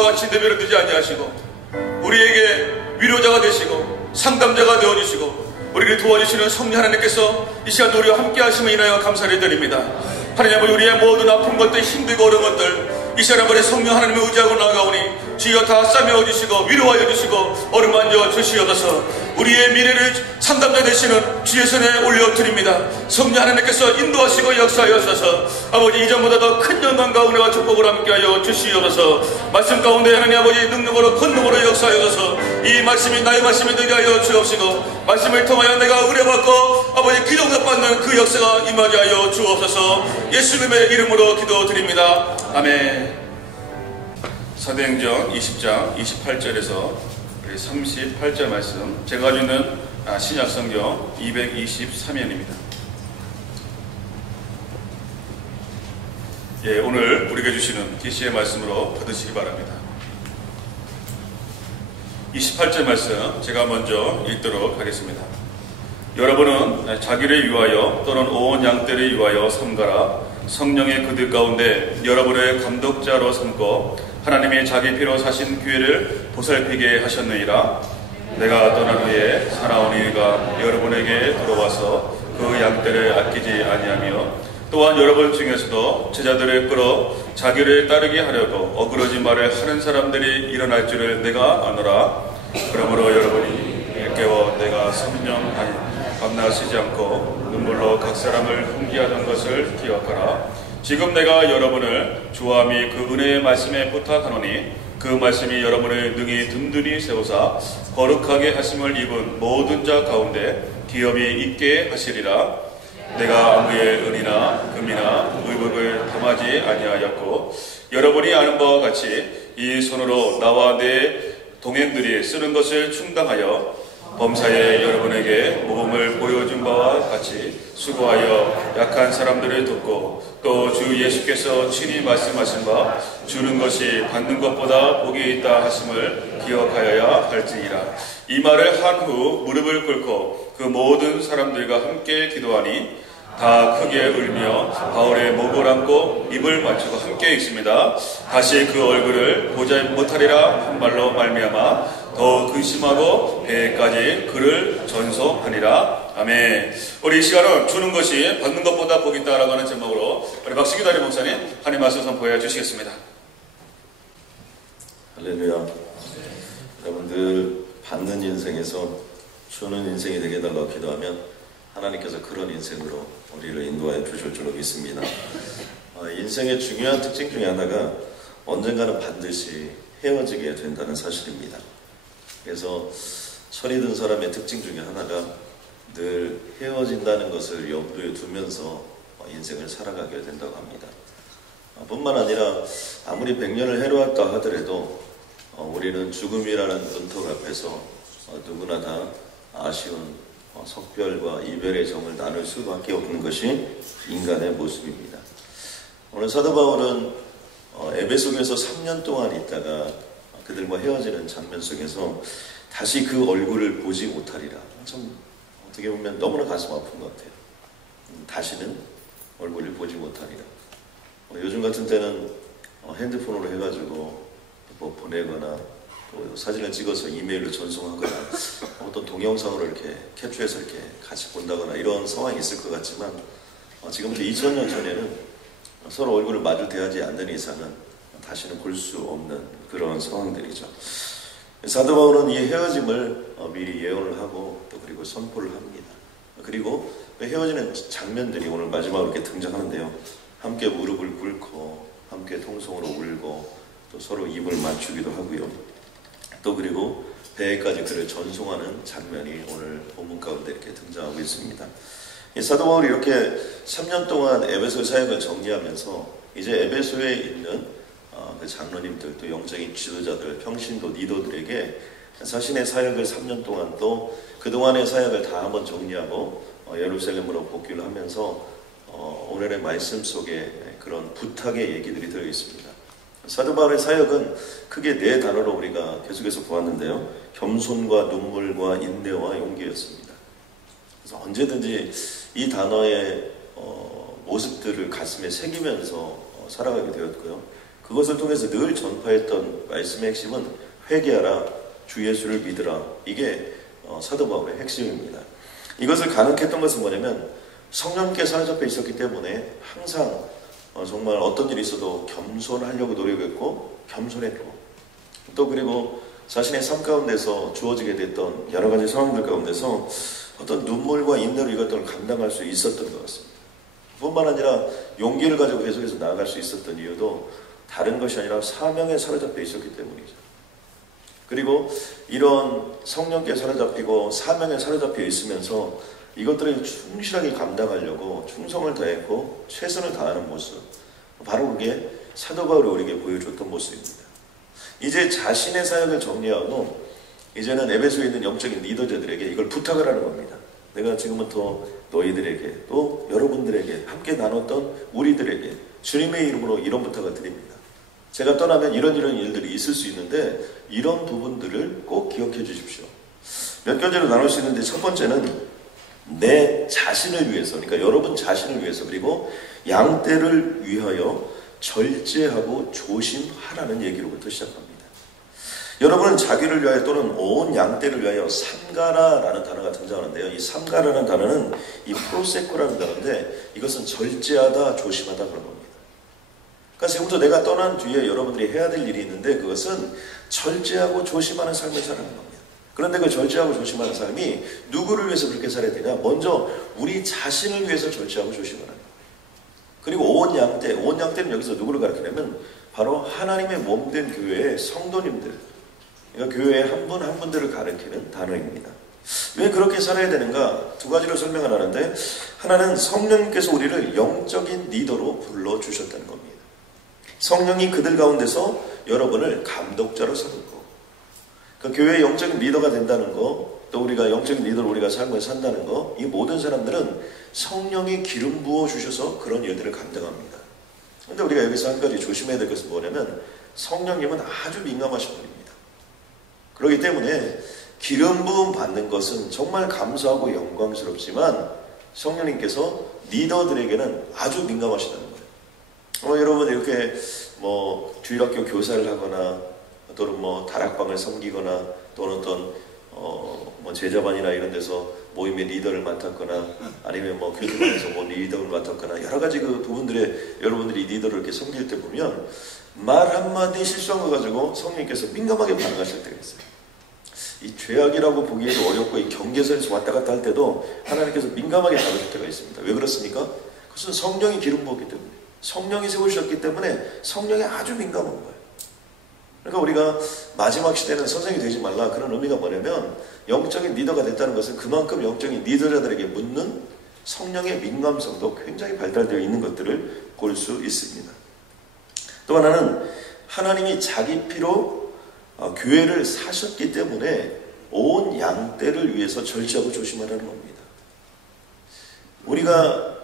그와 같이 내버려두지 아니하시고 우리에게 위로자가 되시고 상담자가 되어주시고 우리를 도와주시는 성령 하나님께서 이 시간 우리와 함께 하심을 인하여 감사를 드립니다. 하나님 아버지, 우리의 모든 아픈 것들, 힘들고 어려운 것들 이 시간 아버지 성령 하나님을 의지하고 나아가오니 주여 다 싸매어 주시고 위로하여 주시고 어루만져 주시옵소서. 우리의 미래를 상담자 되시는 주의 손에 올려드립니다. 성령 하나님께서 인도하시고 역사하여주셔서 아버지 이전보다 더 큰 영광과 은혜와 축복을 함께하여 주시옵소서. 말씀 가운데 하나님 아버지 능력으로 권능으로 역사하여주셔서 이 말씀이 나의 말씀이 되게 하여 주옵시고 말씀을 통하여 내가 은혜받고 아버지 기도받는 그 역사가 임하게 하여 주옵소서. 예수님의 이름으로 기도드립니다. 아멘. 사도행전 20장 28절에서 38절 말씀, 제가 가지고 있는 신약성경 223면입니다. 예, 오늘 우리에게 주시는 계시의 말씀으로 받으시기 바랍니다. 28절 말씀 제가 먼저 읽도록 하겠습니다. 여러분은 자기를 위하여 또는 온 양떼를 위하여 삼가라. 성령의 그들 가운데 여러분을 감독자로 삼고 하나님이 자기 피로 사신 교회를 보살피게 하셨느니라. 내가 떠난 후에 살아온 이가 여러분에게 들어와서 그 양떼를 아끼지 아니하며 또한 여러분 중에서도 제자들을 끌어 자기를 따르게 하려고 어그러진 말을 하는 사람들이 일어날 줄을 내가 아노라. 그러므로 여러분이 깨워 내가 3년 밤낮 쉬지 않고 눈물로 각 사람을 훈계하던 것을 기억하라. 지금 내가 여러분을 주와 및 그 은혜의 말씀에 부탁하노니 그 말씀이 여러분을 능히 든든히 세우사 거룩하게 하심을 입은 모든 자 가운데 기업이 있게 하시리라. 내가 아무의 은이나 금이나 의복을 담하지 아니하였고 여러분이 아는 바와 같이 이 손으로 나와 내 동행들이 쓰는 것을 충당하여 범사에 여러분에게 모범을 보여준 바와 같이 수고하여 약한 사람들을 돕고 또 주 예수께서 친히 말씀하신 바 주는 것이 받는 것보다 복이 있다 하심을 기억하여야 할지니라. 이 말을 한 후 무릎을 꿇고 그 모든 사람들과 함께 기도하니 다 크게 울며 바울의 목을 안고 입을 맞추고 함께 읽습니다. 다시 그 얼굴을 보지 못하리라 한 말로 말미암아 더 근심하고 배에까지 그를 전송하니라. 아멘. 우리 이 시간은 주는 것이 받는 것보다 복이 있다라고 하는 제목으로 우리 박수기다리 목사님 하나님 말씀 선포해 주시겠습니다. 할렐루야. 여러분들 받는 인생에서 주는 인생이 되게 해달라고 기도하면 하나님께서 그런 인생으로 우리를 인도하여 주실 줄로 믿습니다. 인생의 중요한 특징 중에 하나가 언젠가는 반드시 헤어지게 된다는 사실입니다. 그래서 철이 든 사람의 특징 중에 하나가 늘 헤어진다는 것을 염두에 두면서 인생을 살아가게 된다고 합니다. 뿐만 아니라 아무리 100년을 해로웠다 하더라도 우리는 죽음이라는 은턱 앞에서 누구나 다 아쉬운 석별과 이별의 정을 나눌 수밖에 없는 것이 인간의 모습입니다. 오늘 사도 바울은 에베소에서 3년 동안 있다가 그들과 헤어지는 장면 속에서 다시 그 얼굴을 보지 못하리라. 참 어떻게 보면 너무나 가슴 아픈 것 같아요. 다시는 얼굴을 보지 못하리라. 요즘 같은 때는 핸드폰으로 해가지고 뭐 보내거나 또 사진을 찍어서 이메일로 전송하거나 어떤 동영상으로 이렇게 캡처해서 이렇게 같이 본다거나 이런 상황이 있을 것 같지만 지금부터 2000년 전에는 서로 얼굴을 마주 대하지 않는 이상은 다시는 볼 수 없는 그런 상황들이죠. 사도 바울은 이 헤어짐을 미리 예언을 하고 또 그리고 선포를 합니다. 그리고 헤어지는 장면들이 오늘 마지막으로 이렇게 등장하는데요. 함께 무릎을 꿇고 함께 통성으로 울고 또 서로 입을 맞추기도 하고요. 또 그리고 배에까지 그를 전송하는 장면이 오늘 본문 가운데 이렇게 등장하고 있습니다. 사도 바울이 이렇게 3년 동안 에베소 사역을 정리하면서 이제 에베소에 있는 그 장로님들 또 영적인 지도자들, 평신도, 리더들에게 자신의 사역을 3년 동안 또 그동안의 사역을 다 한번 정리하고 예루살렘으로 복귀를 하면서 오늘의 말씀 속에 그런 부탁의 얘기들이 들어있습니다. 사도 바울의 사역은 크게 4단어로 우리가 계속해서 보았는데요. 겸손과 눈물과 인내와 용기였습니다. 그래서 언제든지 이 단어의 모습들을 가슴에 새기면서 살아가게 되었고요. 그것을 통해서 늘 전파했던 말씀의 핵심은 회개하라, 주 예수를 믿으라. 이게 사도 바울의 핵심입니다. 이것을 가능했던 것은 뭐냐면 성령께 사로잡혀 있었기 때문에 항상 정말 어떤 일이 있어도 겸손하려고 노력했고 겸손했고, 또 그리고 자신의 삶 가운데서 주어지게 됐던 여러 가지 상황들 가운데서 어떤 눈물과 인내로 이것들을 감당할 수 있었던 것 같습니다. 뿐만 아니라 용기를 가지고 계속해서 나아갈 수 있었던 이유도 다른 것이 아니라 사명에 사로잡혀 있었기 때문이죠. 그리고 이런 성령께 사로잡히고 사명에 사로잡혀 있으면서 이것들을 충실하게 감당하려고 충성을 다했고 최선을 다하는 모습, 바로 그게 사도 바울이 우리에게 보여줬던 모습입니다. 이제 자신의 사역을 정리하고 이제는 에베소에 있는 영적인 리더들에게 이걸 부탁을 하는 겁니다. 내가 지금부터 너희들에게 또 여러분들에게 함께 나눴던 우리들에게 주님의 이름으로 이런 부탁을 드립니다. 제가 떠나면 이런 일들이 있을 수 있는데 이런 부분들을 꼭 기억해 주십시오. 몇 가지로 나눌 수 있는데 첫 번째는 내 자신을 위해서, 그러니까 여러분 자신을 위해서, 그리고 양떼를 위하여 절제하고 조심하라는 얘기로부터 시작합니다. 여러분은 자기를 위하여 또는 온 양떼를 위하여 삼가라라는 단어가 등장하는데요. 이 삼가라는 단어는 이 프로세코라는 단어인데 이것은 절제하다, 조심하다 그런 겁니다. 그러니까 지금부터 내가 떠난 뒤에 여러분들이 해야 될 일이 있는데 그것은 절제하고 조심하는 삶을 사는 겁니다. 그런데 그 절제하고 조심하는 사람이 누구를 위해서 그렇게 살아야 되냐? 먼저 우리 자신을 위해서 절제하고 조심하는 거예요. 그리고 온 양떼는 여기서 누구를 가리키냐면 바로 하나님의 몸된 교회의 성도님들, 그러니까 교회의 한 분 한 분들을 가리키는 단어입니다. 왜 그렇게 살아야 되는가? 두 가지로 설명을 하는데, 하나는 성령님께서 우리를 영적인 리더로 불러주셨다는 겁니다. 성령이 그들 가운데서 여러분을 감독자로 삼고, 그러니까 교회의 영적인 리더가 된다는 거, 또 우리가 영적인 리더로 우리가 삶을 산다는 거, 이 모든 사람들은 성령이 기름 부어 주셔서 그런 일들을 감당합니다. 그런데 우리가 여기서 한 가지 조심해야 될 것은 뭐냐면 성령님은 아주 민감하신 분입니다. 그렇기 때문에 기름 부음 받는 것은 정말 감사하고 영광스럽지만 성령님께서 리더들에게는 아주 민감하시다는 거예요. 여러분 이렇게 주일학교 교사를 하거나 또는 다락방을 섬기거나 또는 어떤 제자반이나 이런 데서 모임의 리더를 맡았거나 아니면 교회반에서 리더를 맡았거나 여러 가지 그 부분들의 여러분들이 리더를 이렇게 섬길 때 보면 말 한마디 실수한 거 가지고 성령님께서 민감하게 반응하실 때가 있어요. 이 죄악이라고 보기에도 어렵고 이 경계선에서 왔다 갔다 할 때도 하나님께서 민감하게 다루실 때가 있습니다. 왜 그렇습니까? 그것은 성령이 기름 부었기 때문에, 성령이 세우셨기 때문에 성령이 아주 민감한 거예요. 그러니까 우리가 마지막 시대는 선생이 되지 말라, 그런 의미가 뭐냐면 영적인 리더가 됐다는 것은 그만큼 영적인 리더자들에게 묻는 성령의 민감성도 굉장히 발달되어 있는 것들을 볼 수 있습니다. 또 하나는 하나님이 자기 피로 교회를 사셨기 때문에 온 양떼를 위해서 절제하고 조심하라는 겁니다. 우리가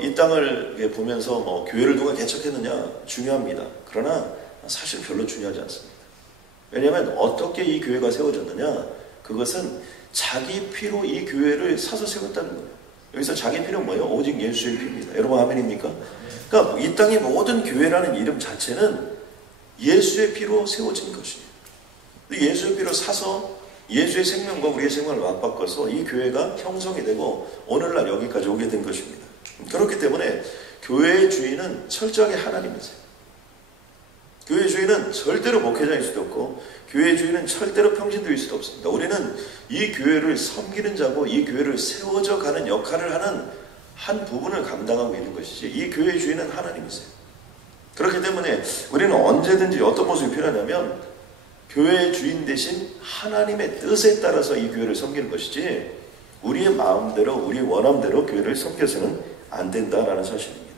이 땅을 보면서 교회를 누가 개척했느냐 중요합니다. 그러나 사실 별로 중요하지 않습니다. 왜냐하면 어떻게 이 교회가 세워졌느냐, 그것은 자기 피로 이 교회를 사서 세웠다는 거예요. 여기서 자기 피는 뭐예요? 오직 예수의 피입니다. 여러분 아멘입니까? 그러니까 이 땅의 모든 교회라는 이름 자체는 예수의 피로 세워진 것이에요. 예수의 피로 사서 예수의 생명과 우리의 생명을 맞바꿔서 이 교회가 형성이 되고 오늘날 여기까지 오게 된 것입니다. 그렇기 때문에 교회의 주인은 철저하게 하나님이세요. 교회의 주인은 절대로 목회자일 수도 없고 교회의 주인은 절대로 평신도일 수도 없습니다. 우리는 이 교회를 섬기는 자고 이 교회를 세워져 가는 역할을 하는 한 부분을 감당하고 있는 것이지 이 교회의 주인은 하나님이세요. 그렇기 때문에 우리는 언제든지 어떤 모습이 필요하냐면 교회의 주인 대신 하나님의 뜻에 따라서 이 교회를 섬기는 것이지 우리의 마음대로 우리의 원함대로 교회를 섬겨서는 안 된다라는 사실입니다.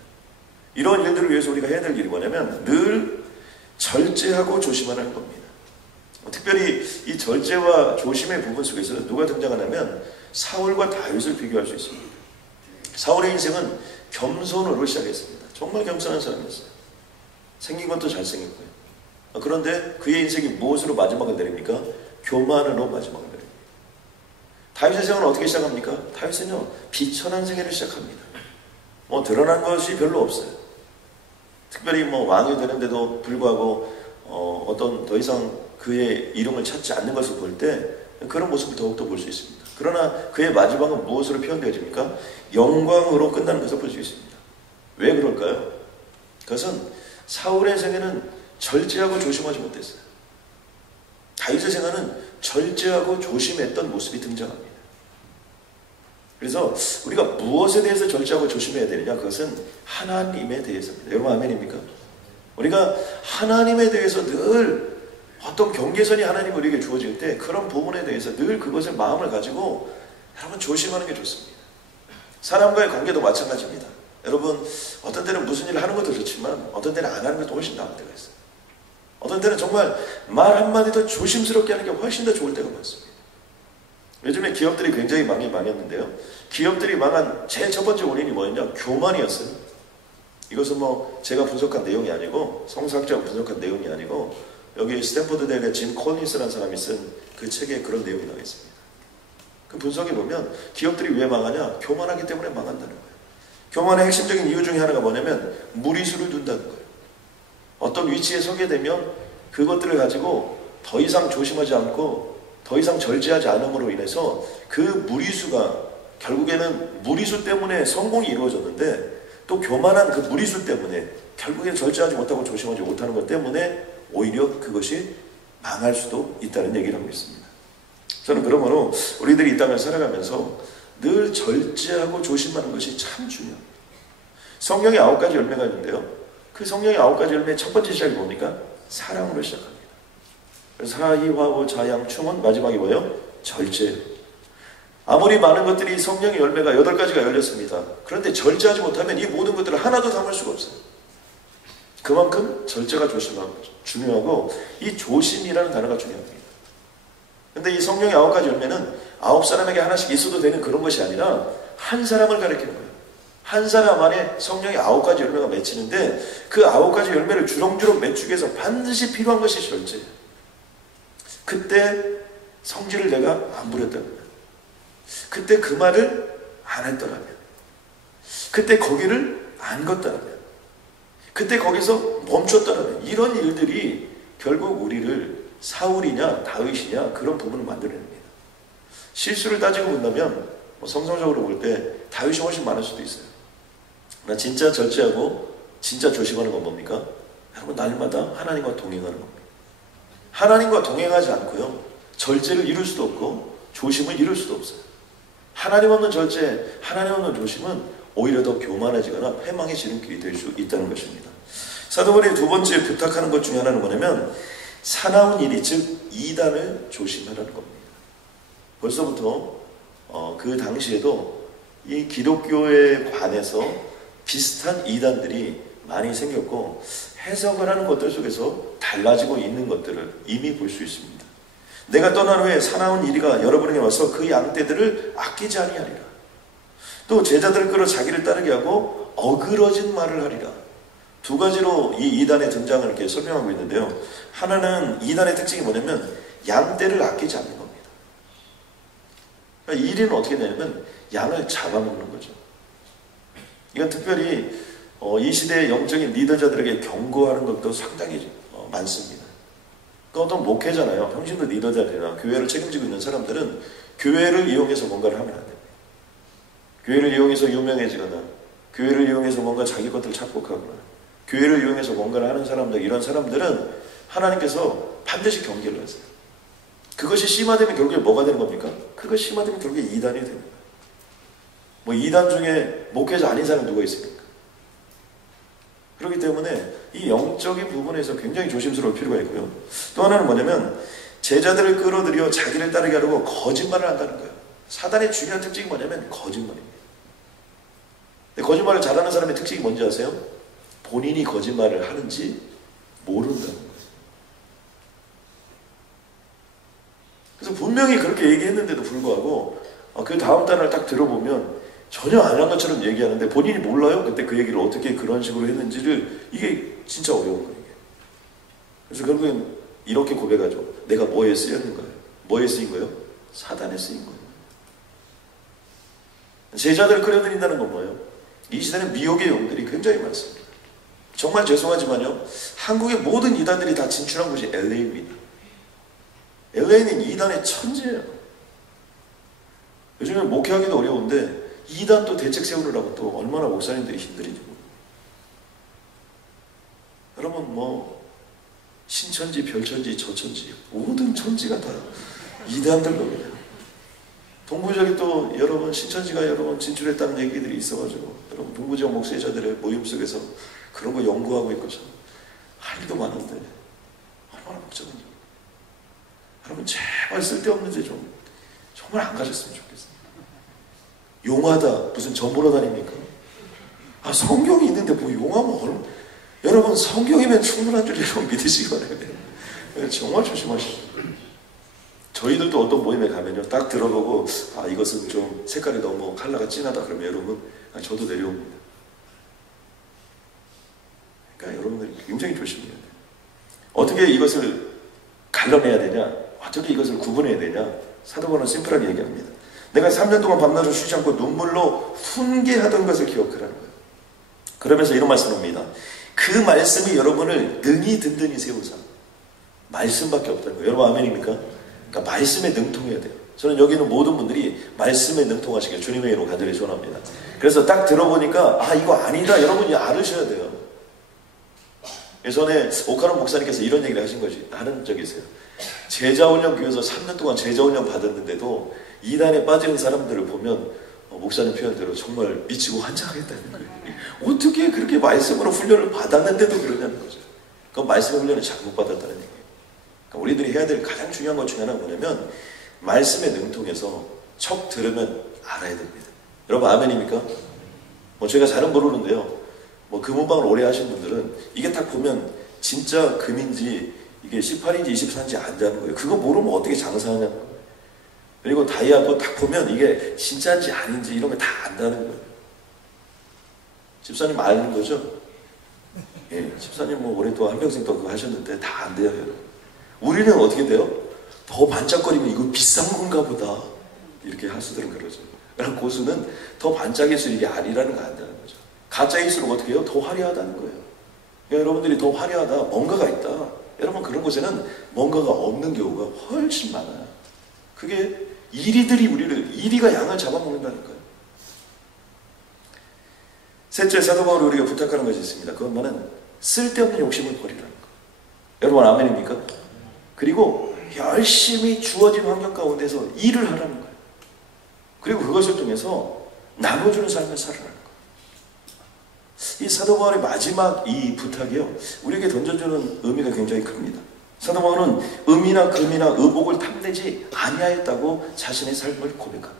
이런 일들을 위해서 우리가 해야 될 일이 뭐냐면 늘 절제하고 조심하는 겁니다. 특별히 이 절제와 조심의 부분 속에서 누가 등장하냐면 사울과 다윗을 비교할 수 있습니다. 사울의 인생은 겸손으로 시작했습니다. 정말 겸손한 사람이었어요. 생긴 것도 잘생겼고요. 그런데 그의 인생이 무엇으로 마지막을 내립니까? 교만으로 마지막을 내립니다. 다윗의 생활은 어떻게 시작합니까? 다윗은요 비천한 생애를 시작합니다. 드러난 것이 별로 없어요. 특별히 뭐 왕이 되는데도 불구하고 어떤 더 이상 그의 이름을 찾지 않는 것을 볼 때 그런 모습을 더욱더 볼 수 있습니다. 그러나 그의 마지막은 무엇으로 표현되어집니까? 영광으로 끝나는 것을 볼 수 있습니다. 왜 그럴까요? 그것은 사울의 생애는 절제하고 조심하지 못했어요. 다윗의 생애는 절제하고 조심했던 모습이 등장합니다. 그래서 우리가 무엇에 대해서 절제하고 조심해야 되느냐? 그것은 하나님에 대해서입니다. 여러분 아멘입니까? 우리가 하나님에 대해서 늘 어떤 경계선이 하나님 우리에게 주어질 때 그런 부분에 대해서 늘 그것을 마음을 가지고 여러분 조심하는 게 좋습니다. 사람과의 관계도 마찬가지입니다. 여러분 어떤 때는 무슨 일을 하는 것도 좋지만 어떤 때는 안 하는 것도 훨씬 나은 때가 있어요. 어떤 때는 정말 말 한마디 더 조심스럽게 하는 게 훨씬 더 좋을 때가 많습니다. 요즘에 기업들이 굉장히 망했는데요. 기업들이 망한 제일 첫 번째 원인이 뭐였냐? 교만이었어요. 이것은 뭐 제가 분석한 내용이 아니고 성사학자가 분석한 내용이 아니고 여기 스탠포드 대학의 짐 콜린스라는 사람이 쓴 그 책에 그런 내용이 나와 있습니다. 그 분석해 보면 기업들이 왜 망하냐? 교만하기 때문에 망한다는 거예요. 교만의 핵심적인 이유 중에 하나가 뭐냐면 무리수를 둔다는 거예요. 어떤 위치에 서게 되면 그것들을 가지고 더 이상 조심하지 않고 더 이상 절제하지 않음으로 인해서 그 무리수가 결국에는 무리수 때문에 성공이 이루어졌는데 또 교만한 그 무리수 때문에 결국에는 절제하지 못하고 조심하지 못하는 것 때문에 오히려 그것이 망할 수도 있다는 얘기를 하고 있습니다. 저는 그러므로 우리들이 이 땅을 살아가면서 늘 절제하고 조심하는 것이 참 중요합니다. 성령의 9가지 열매가 있는데요. 그 성령의 9가지 열매의 첫 번째 시작이 뭡니까? 사랑으로 시작합니다. 사이화오 자양충은 마지막이 뭐예요? 절제. 아무리 많은 것들이 성령의 열매가 8가지가 열렸습니다. 그런데 절제하지 못하면 이 모든 것들을 하나도 담을 수가 없어요. 그만큼 절제가 중요하고 이 조심이라는 단어가 중요합니다. 그런데 이 성령의 9가지 열매는 9사람에게 하나씩 있어도 되는 그런 것이 아니라 한 사람을 가리키는 거예요. 한 사람 안에 성령의 9가지 열매가 맺히는데 그 9가지 열매를 주렁주렁 맺추기 위해서 반드시 필요한 것이 절제예요. 그때 성질을 내가 안 부렸다면, 그때 그 말을 안 했더라면, 그때 거기를 안 걷더라면, 그때 거기서 멈췄더라면, 이런 일들이 결국 우리를 사울이냐 다윗이냐 그런 부분을 만들어냅니다. 실수를 따지고 본다면 성성적으로 볼 때 다윗이 훨씬 많을 수도 있어요. 나 진짜 절제하고 진짜 조심하는 건 뭡니까? 여러분 날마다 하나님과 동행하는 겁니다. 하나님과 동행하지 않고요 절제를 이룰 수도 없고 조심을 이룰 수도 없어요. 하나님 없는 절제, 하나님 없는 조심은 오히려 더 교만해지거나 패망의 지름길이 될 수 있다는 것입니다. 사도바울이 두 번째 부탁하는 것 중에 하나는 뭐냐면 사나운 일이 즉 이단을 조심하라는 겁니다. 벌써부터 그 당시에도 이 기독교에 관해서 비슷한 이단들이 많이 생겼고 해석을 하는 것들 속에서 달라지고 있는 것들을 이미 볼 수 있습니다. 내가 떠난 후에 사나운 이리가 여러분에게 와서 그 양떼들을 아끼지 아니하리라. 또 제자들을 끌어 자기를 따르게 하고 어그러진 말을 하리라. 두 가지로 이 이단의 등장을 이렇게 설명하고 있는데요. 하나는 이단의 특징이 뭐냐면 양떼를 아끼지 않는 겁니다. 그러니까 일은 어떻게 되냐면 양을 잡아먹는 거죠. 이건 특별히 이 시대의 영적인 리더자들에게 경고하는 것도 상당히 많습니다. 그러니까 어떤 목회잖아요. 평신도 리더자들이나 교회를 책임지고 있는 사람들은 교회를 이용해서 뭔가를 하면 안 됩니다. 교회를 이용해서 유명해지거나 교회를 이용해서 뭔가 자기 것들을 착복하거나 교회를 이용해서 뭔가를 하는 사람들, 이런 사람들은 하나님께서 반드시 경계를 하세요. 그것이 심화되면 결국에 뭐가 되는 겁니까? 그것이 심화되면 결국에 이단이 되는 거예요. 뭐 이단 중에 목회자 아닌 사람 누가 있습니까? 그렇기 때문에 이 영적인 부분에서 굉장히 조심스러울 필요가 있고요. 또 하나는 뭐냐면 제자들을 끌어들여 자기를 따르게 하려고 거짓말을 한다는 거예요. 사단의 중요한 특징이 뭐냐면 거짓말입니다. 근데 거짓말을 잘하는 사람의 특징이 뭔지 아세요? 본인이 거짓말을 하는지 모른다는 거예요. 그래서 분명히 그렇게 얘기했는데도 불구하고 그 다음 단어를 딱 들어보면 전혀 안 한 것처럼 얘기하는데 본인이 몰라요? 그때 그 얘기를 어떻게 그런 식으로 했는지를. 이게 진짜 어려운 거예요. 그래서 결국엔 이렇게 고백하죠. 내가 뭐에 쓰였는가요? 뭐에 쓰인 거예요? 사단에 쓰인 거예요. 제자들을 끌어들인다는 건 뭐예요? 이 시대는 미혹의 영들이 굉장히 많습니다. 정말 죄송하지만요, 한국의 모든 이단들이 다 진출한 곳이 LA입니다. LA는 이단의 천지예요. 요즘에 목회하기도 어려운데 이단 또 대책 세우느라고 또 얼마나 목사님들이 힘들인지 모릅니다. 여러분 뭐 신천지, 별천지, 저천지 모든 천지가 다 이단들 겁니다. 동부지역에 또 여러분 신천지가 여러분 진출했다는 얘기들이 있어가지고 여러분 동부지역 목회자들의 모임 속에서 그런 거 연구하고 있고 할 일도 많은데 얼마나 복잡한지. 여러분 제발 쓸데없는 데 좀 정말 안 가졌으면 좋겠어요. 용하다 무슨 점 보러 다닙니까? 아 성경이 있는데 뭐 용하면 얼마. 여러분 성경이면 충분한 줄 여러분 믿으시기 바랍니다. 정말 조심하시죠. 저희들도 어떤 모임에 가면요 딱 들어보고 아 이것은 좀 색깔이 너무 컬러가 진하다 그러면 여러분 저도 내려옵니다. 그러니까 여러분들이 굉장히 조심해야 돼요. 어떻게 이것을 갈라내야 되냐, 어떻게 이것을 구분해야 되냐, 사도 바울은 심플하게 얘기합니다. 내가 3년 동안 밤낮을 쉬지 않고 눈물로 훈계하던 것을 기억하라는 거예요. 그러면서 이런 말씀을 합니다. 그 말씀이 여러분을 능히 든든히 세우사. 말씀밖에 없다는 거예요. 여러분 아멘입니까? 그러니까 말씀에 능통해야 돼요. 저는 여기 있는 모든 분들이 말씀에 능통하시길 주님의 이름으로 간절히 소원합니다. 그래서 딱 들어보니까 아 이거 아니다 여러분이 알으셔야 돼요. 예전에 오카론 목사님께서 이런 얘기를 하는 적이 있어요. 제자훈련 교회에서 3년 동안 제자훈련 받았는데도 이단에 빠지는 사람들을 보면 목사님 표현대로 정말 미치고 환장하겠다는 거예요. 어떻게 그렇게 말씀으로 훈련을 받았는데도 그러냐는 거죠. 그건 말씀의 훈련을 잘못 받았다는 얘기예요. 그러니까 우리들이 해야 될 가장 중요한 것 중에 하나가 뭐냐면 말씀에 능통해서 척 들으면 알아야 됩니다. 여러분 아멘입니까? 뭐 제가 잘은 모르는데요. 뭐 금은방을 오래 하신 분들은 이게 딱 보면 진짜 금인지 이게 18인지 24인지 안다는 거예요. 그거 모르면 어떻게 장사하냐는 거예요. 그리고 다이아도 딱 보면 이게 진짜인지 아닌지 이런 거 다 안다는 거예요. 집사님 아는 거죠? 예, 집사님 뭐 오랫동안 한평생 또 그거 하셨는데 다 안 돼요. 여러분. 우리는 어떻게 돼요? 더 반짝거리면 이거 비싼 건가 보다 이렇게 하수들은 그러죠. 그러나 고수는 더 반짝일수록 이게 아니라는 거 안다는 거죠. 가짜일수록 어떻게 해요? 더 화려하다는 거예요. 그러니까 여러분들이 더 화려하다, 뭔가가 있다. 여러분 그런 곳에는 뭔가가 없는 경우가 훨씬 많아요. 그게 이리가 양을 잡아먹는다는 거예요. 셋째 사도 바울이 우리가 부탁하는 것이 있습니다. 그건 뭐는 쓸데없는 욕심을 버리라는 거예요. 여러분 아멘입니까? 그리고 열심히 주어진 환경 가운데서 일을 하라는 거예요. 그리고 그것을 통해서 나눠주는 삶을 살아라는 거예요. 이 사도 바울의 마지막 이 부탁이요 우리에게 던져주는 의미가 굉장히 큽니다. 사도 바울은 음이나 금이나 의복을 탐내지 아니하였다고 자신의 삶을 고백합니다.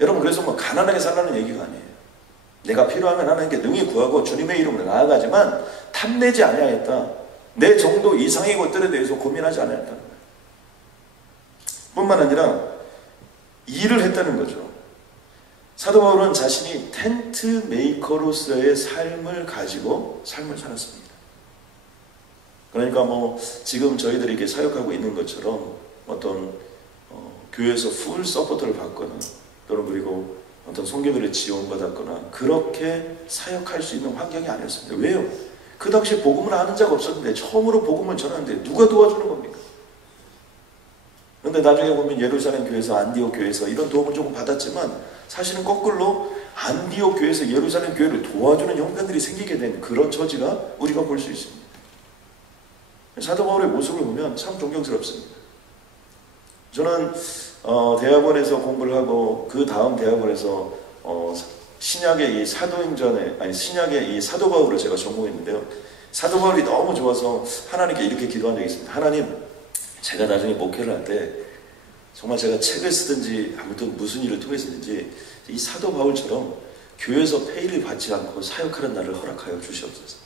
여러분 그래서 뭐 가난하게 살라는 얘기가 아니에요. 내가 필요하면 하나님께 능히 구하고 주님의 이름으로 나아가지만 탐내지 아니하였다. 내 정도 이상의 것들에 대해서 고민하지 않았다는 거예요. 뿐만 아니라 일을 했다는 거죠. 사도 바울은 자신이 텐트 메이커로서의 삶을 가지고 삶을 살았습니다. 그러니까 뭐 지금 저희들이 이렇게 사역하고 있는 것처럼 어떤 교회에서 풀 서포트를 받거나 또는 그리고 어떤 선교들을 지원받았거나 그렇게 사역할 수 있는 환경이 아니었습니다. 왜요? 그 당시에 복음을 아는 자가 없었는데 처음으로 복음을 전하는데 누가 도와주는 겁니까? 그런데 나중에 보면 예루살렘 교회에서 안디옥 교회에서 이런 도움을 조금 받았지만 사실은 거꾸로 안디옥 교회에서 예루살렘 교회를 도와주는 형편들이 생기게 된 그런 처지가 우리가 볼 수 있습니다. 사도 바울의 모습을 보면 참 존경스럽습니다. 저는 대학원에서 공부를 하고 그 다음 대학원에서 신약의 이 사도행전에 신약의 이 사도 바울을 제가 전공했는데요. 사도 바울이 너무 좋아서 하나님께 이렇게 기도한 적이 있습니다. 하나님, 제가 나중에 목회를 할 때 정말 제가 책을 쓰든지 아무튼 무슨 일을 통해서든지 이 사도 바울처럼 교회에서 페이를 받지 않고 사역하는 날을 허락하여 주시옵소서.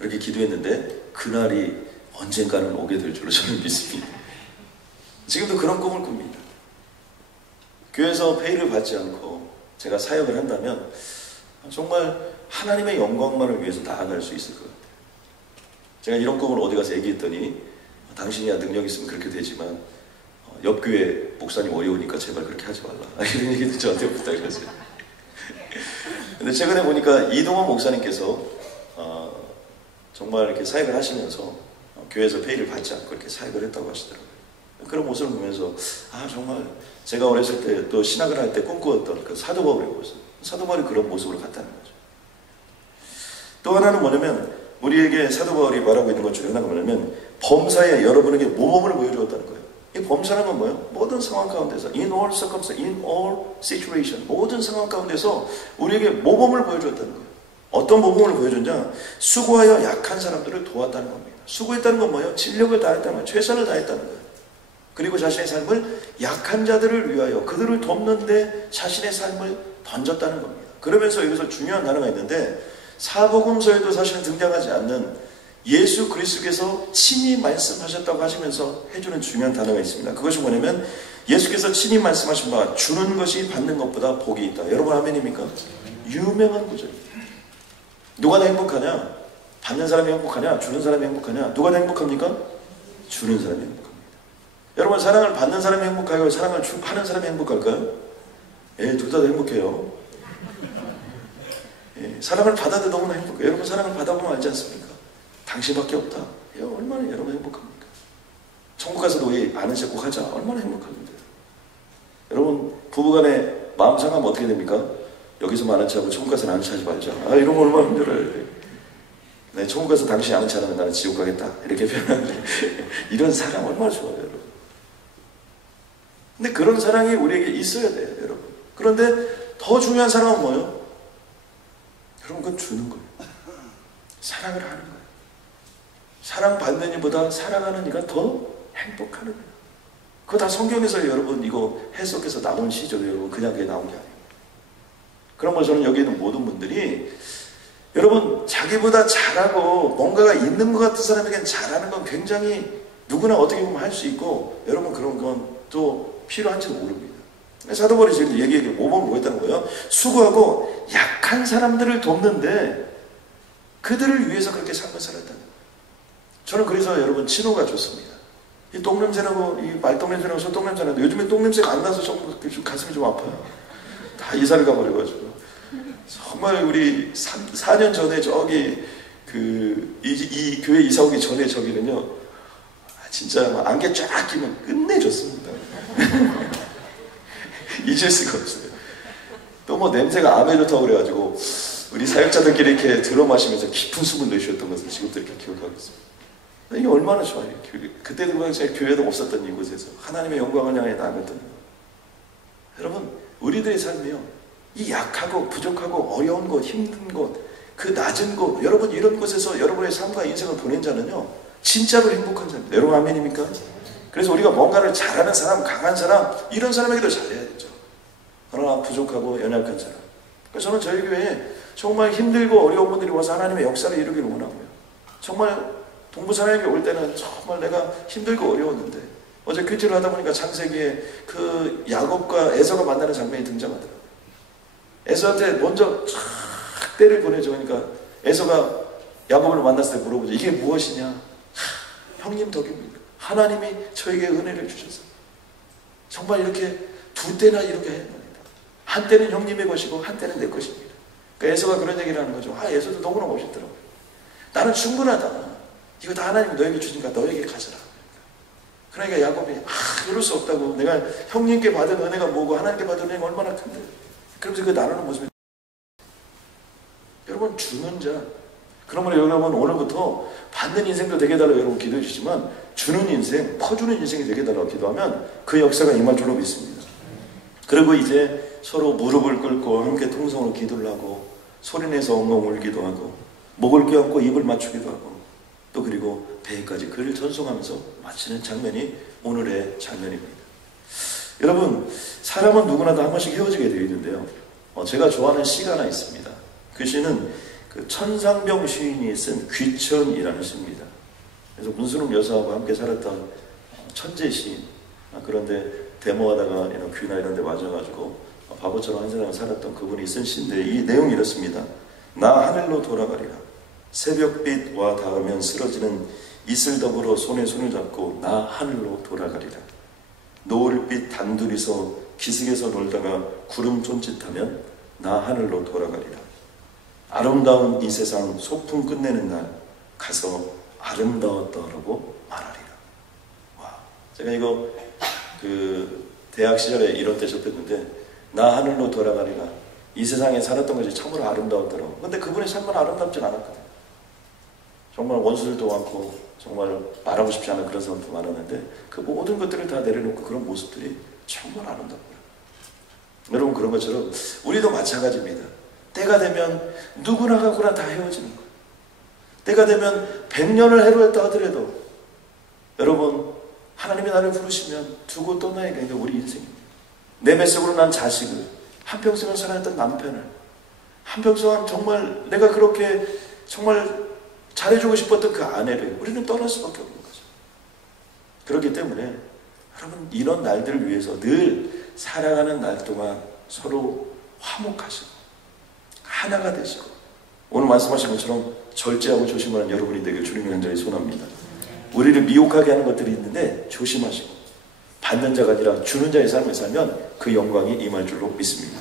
이렇게 기도했는데 그날이 언젠가는 오게 될 줄로 저는 믿습니다. 지금도 그런 꿈을 꿉니다. 교회에서 페이를 받지 않고 제가 사역을 한다면 정말 하나님의 영광만을 위해서 나아갈 수 있을 것 같아요. 제가 이런 꿈을 어디 가서 얘기했더니 당신이야 능력 있으면 그렇게 되지만 옆 교회 목사님 어려우니까 제발 그렇게 하지 말라 이런 얘기도 저한테 부탁을 하세요. 근데 최근에 보니까 이동원 목사님께서 정말 이렇게 사역을 하시면서 교회에서 페이를 받지 않고 이렇게 사역을 했다고 하시더라고요. 그런 모습을 보면서 정말 제가 어렸을 때 또 신학을 할 때 꿈꾸었던 그 사도 바울의 모습, 사도 바울이 그런 모습으로 갔다는 거죠. 또 하나는 뭐냐면 우리에게 사도 바울이 말하고 있는 것 중에 하나가 뭐냐면 범사에 여러분에게 모범을 보여주었다는 거예요. 이 범사라는 건 뭐예요? 모든 상황 가운데서 in all circumstances, in all situation, 모든 상황 가운데서 우리에게 모범을 보여주었다는 거예요. 어떤 모범을 보여줬냐? 수고하여 약한 사람들을 도왔다는 겁니다. 수고했다는 건 뭐예요? 진력을 다했다는 거예요. 최선을 다했다는 거예요. 그리고 자신의 삶을 약한 자들을 위하여 그들을 돕는데 자신의 삶을 던졌다는 겁니다. 그러면서 여기서 중요한 단어가 있는데 사복음서에도 사실은 등장하지 않는 예수 그리스도께서 친히 말씀하셨다고 하시면서 해주는 중요한 단어가 있습니다. 그것이 뭐냐면 예수께서 친히 말씀하신 바 주는 것이 받는 것보다 복이 있다. 여러분 아멘입니까? 유명한 구절입니다. 누가 더 행복하냐? 받는 사람이 행복하냐? 주는 사람이 행복하냐? 누가 더 행복합니까? 주는 사람이 행복합니다. 여러분 사랑을 받는 사람이 행복할까요? 사랑을 하는 사람이 행복할까요? 둘 다 행복해요. 사랑을 받아도 너무나 행복해요. 여러분 사랑을 받아보면 알지 않습니까? 당신밖에 없다. 얼마나 여러분 행복합니까? 천국 가서도 우리 아는 척 꼭 하자. 얼마나 행복합니다. 여러분 부부간에 마음 상하면 어떻게 됩니까? 여기서 아는 척하고 천국 가서는 아는 척 하지 말자. 이런 거 얼마나 힘들어요. 네, 천국 가서 당신이 아는 척 하면 나는 지옥 가겠다. 이렇게 표현하는데 이런 사랑 얼마나 좋아요. 여러분. 근데 그런 사랑이 우리에게 있어야 돼요. 여러분. 그런데 더 중요한 사랑은 뭐예요? 여러분 그건 주는 거예요. 사랑을 하는 거예요. 사랑받는 이보다 사랑하는 이가 더 행복하는 거예요. 그거 다 성경에서 여러분 이거 해석해서 나온 시죠. 여러분 그냥 그게 나온 게 아니에요. 그런 걸 저는 여기 있는 모든 분들이 여러분 자기보다 잘하고 뭔가가 있는 것 같은 사람에게는 잘하는 건 굉장히 누구나 어떻게 보면 할 수 있고 여러분 그런 건 또 필요한지도 모릅니다. 사도 바울이 지금 얘기하기 모범을 보였다는 거예요. 수고하고 약한 사람들을 돕는데 그들을 위해서 그렇게 삶을 살았다는 거예요. 저는 그래서 여러분 친호가 좋습니다. 이 똥냄새라고 이 말똥냄새라고 소똥냄새라고 요즘에 똥냄새가 안 나서 좀 가슴이 좀 아파요. 다 이사를 가버려가지고 정말 우리 4년 전에 저기 이 교회 이사 오기 전에 저기는요 진짜 안개 쫙 끼면 끝내줬습니다. 잊을 수가 없어요. 또 뭐 냄새가 암에 좋다고 그래가지고 우리 사역자들끼리 이렇게 들어 마시면서 깊은 숨을 내쉬었던 것을 지금도 이렇게 기억하고 있습니다. 이게 얼마나 좋아요. 그때도 제 교회도 없었던 이곳에서 하나님의 영광을 향해 나갔던 여러분 우리들의 삶이요 이 약하고 부족하고 어려운 것 힘든 것 그 낮은 곳 여러분 이런 곳에서 여러분의 삶과 인생을 보낸 자는요 진짜로 행복한 사람입니다. 여러분 아멘입니까? 그래서 우리가 뭔가를 잘하는 사람 강한 사람 이런 사람에게도 잘해야죠. 그러나 부족하고 연약한 사람 그래서 저는 저희 교회에 정말 힘들고 어려운 분들이 와서 하나님의 역사를 이루기를 원하고요. 정말 동부사랑에게 올 때는 정말 내가 힘들고 어려웠는데 어제 큐티를 하다 보니까 창세기에 그 야곱과 에서가 만나는 장면이 등장하더라고요. 에서한테 먼저 쫙 때를 보내줘. 그러니까 에서가 야곱을 만났을 때 물어보죠. 이게 무엇이냐? 형님 덕입니다. 하나님이 저에게 은혜를 주셔서 정말 이렇게 두 때나 이렇게 해야 합니다. 한때는 형님의 것이고 한때는 내 것입니다. 그러니까 에서가 그런 얘기를 하는 거죠. 에서도 너무나 멋있더라고요. 나는 충분하다. 이거 다 하나님이 너에게 주니까 너에게 가져라. 그러니까 야곱이 이럴 수 없다고. 내가 형님께 받은 은혜가 뭐고 하나님께 받은 은혜가 얼마나 큰데. 그러면서 그 나누는 모습이 여러분 주는 자. 그러면 여러분 오늘부터 받는 인생도 되게 해달라고 여러분 기도해 주시지만 주는 인생, 퍼주는 인생이 되게 해달라고 기도하면 그 역사가 임할 줄로 믿습니다. 그리고 이제 서로 무릎을 꿇고 함께 통성으로 기도를 하고 소리내서 엉엉 울기도 하고 목을 껴안고 입을 맞추기도 하고 또 그리고 배까지 그를 전송하면서 마치는 장면이 오늘의 장면입니다. 여러분 사람은 누구나 다 한 번씩 헤어지게 되어 있는데요. 제가 좋아하는 시가 하나 있습니다. 그 시는 그 천상병 시인이 쓴 귀천이라는 시입니다. 그래서 문수능 여사하고 함께 살았던 천재 시인. 그런데 데모하다가 이런 귀나 이런 데 맞아가지고 바보처럼 한 세상을 살았던 그분이 쓴 시인데 이 내용이 이렇습니다. 나 하늘로 돌아가리라. 새벽빛 와 닿으면 쓰러지는 이슬더불어 손에 손을 잡고 나 하늘로 돌아가리라. 노을빛 단둘이서 기슭에서 놀다가 구름 촌짓하면 나 하늘로 돌아가리라. 아름다운 이 세상 소풍 끝내는 날 가서 아름다웠다라고 말하리라. 와, 제가 이거 대학 시절에 이런 때 접했는데, 나 하늘로 돌아가리라. 이 세상에 살았던 것이 참으로 아름다웠더라고. 근데 그분의 삶은 아름답진 않았거든. 정말 원수들도 많고 정말 말하고 싶지 않은 그런 사람도 많았는데, 그 모든 것들을 다 내려놓고 그런 모습들이 정말 아름답더라고요. 여러분, 그런 것처럼 우리도 마찬가지입니다. 때가 되면 누구나 가구나 다 헤어지는 거예요. 때가 되면 100년을 해로했다 하더라도 여러분, 하나님이 나를 부르시면 두고 떠나야 되는 게 우리 인생입니다. 내 뱃속으로 난 자식을, 한평생을 사랑했던 남편을, 한평생 정말 내가 그렇게 정말 잘해주고 싶었던 그 아내를 우리는 떠날 수밖에 없는 거죠. 그렇기 때문에 여러분, 이런 날들을 위해서 늘 살아가는 날 동안 서로 화목하시고 하나가 되시고, 오늘 말씀하신 것처럼 절제하고 조심하는 여러분이 되길 주님의 간절히 소원합니다. 우리를 미혹하게 하는 것들이 있는데 조심하시고 받는 자가 아니라 주는 자의 삶을 살면 그 영광이 임할 줄로 믿습니다.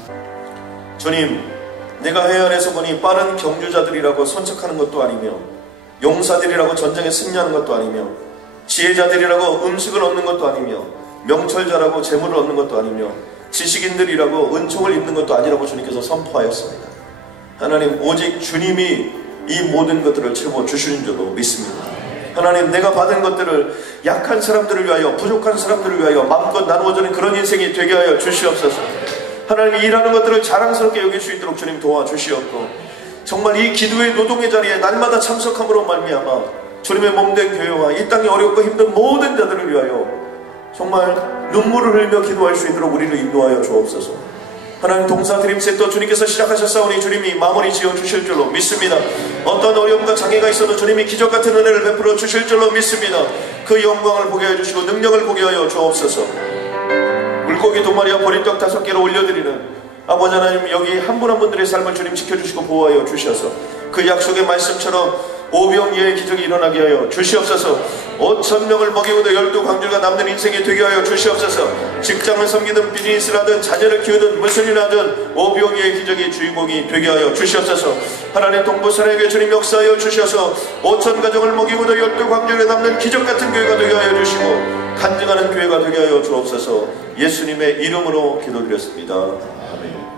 주님, 내가 해안에서 보니 빠른 경주자들이라고 선척하는 것도 아니며 용사들이라고 전쟁에 승리하는 것도 아니며 지혜자들이라고 음식을 얻는 것도 아니며 명철자라고 재물을 얻는 것도 아니며 지식인들이라고 은총을 입는 것도 아니라고 주님께서 선포하였습니다. 하나님, 오직 주님이 이 모든 것들을 채워주시는 줄로 믿습니다. 하나님, 내가 받은 것들을 약한 사람들을 위하여, 부족한 사람들을 위하여 마음껏 나누어주는 그런 인생이 되게 하여 주시옵소서. 하나님, 일하는 것들을 자랑스럽게 여길 수 있도록 주님 도와주시옵고, 정말 이 기도의 노동의 자리에 날마다 참석함으로 말미암아 주님의 몸된 교회와 이 땅에 어렵고 힘든 모든 자들을 위하여 정말 눈물을 흘리며 기도할 수 있도록 우리를 인도하여 주옵소서. 하나님, 동사 드림셋도 주님께서 시작하셨사오니 주님이 마무리 지어 주실 줄로 믿습니다. 어떤 어려움과 장애가 있어도 주님이 기적같은 은혜를 베풀어 주실 줄로 믿습니다. 그 영광을 보게 해주시고 능력을 보게 하여 주옵소서. 물고기 2마리와 보리떡 5개를 올려드리는 아버지 하나님, 여기 한 분 한 분들의 삶을 주님 지켜주시고 보호하여 주셔서 그 약속의 말씀처럼 오병이어의 기적이 일어나게 하여 주시옵소서. 5,000명을 먹이고도 12광주가 남는 인생이 되게 하여 주시옵소서. 직장을 섬기든 비즈니스를 하든 자녀를 키우든 무슨 일을 하든 오병이어의 기적이 주인공이 되게 하여 주시옵소서. 하나님, 동부사랑교회 주님 역사하여 주셔서 5,000 가정을 먹이고도 12광주에 남는 기적같은 교회가 되게 하여 주시고 간증하는 교회가 되게 하여 주옵소서. 예수님의 이름으로 기도드렸습니다. 아멘.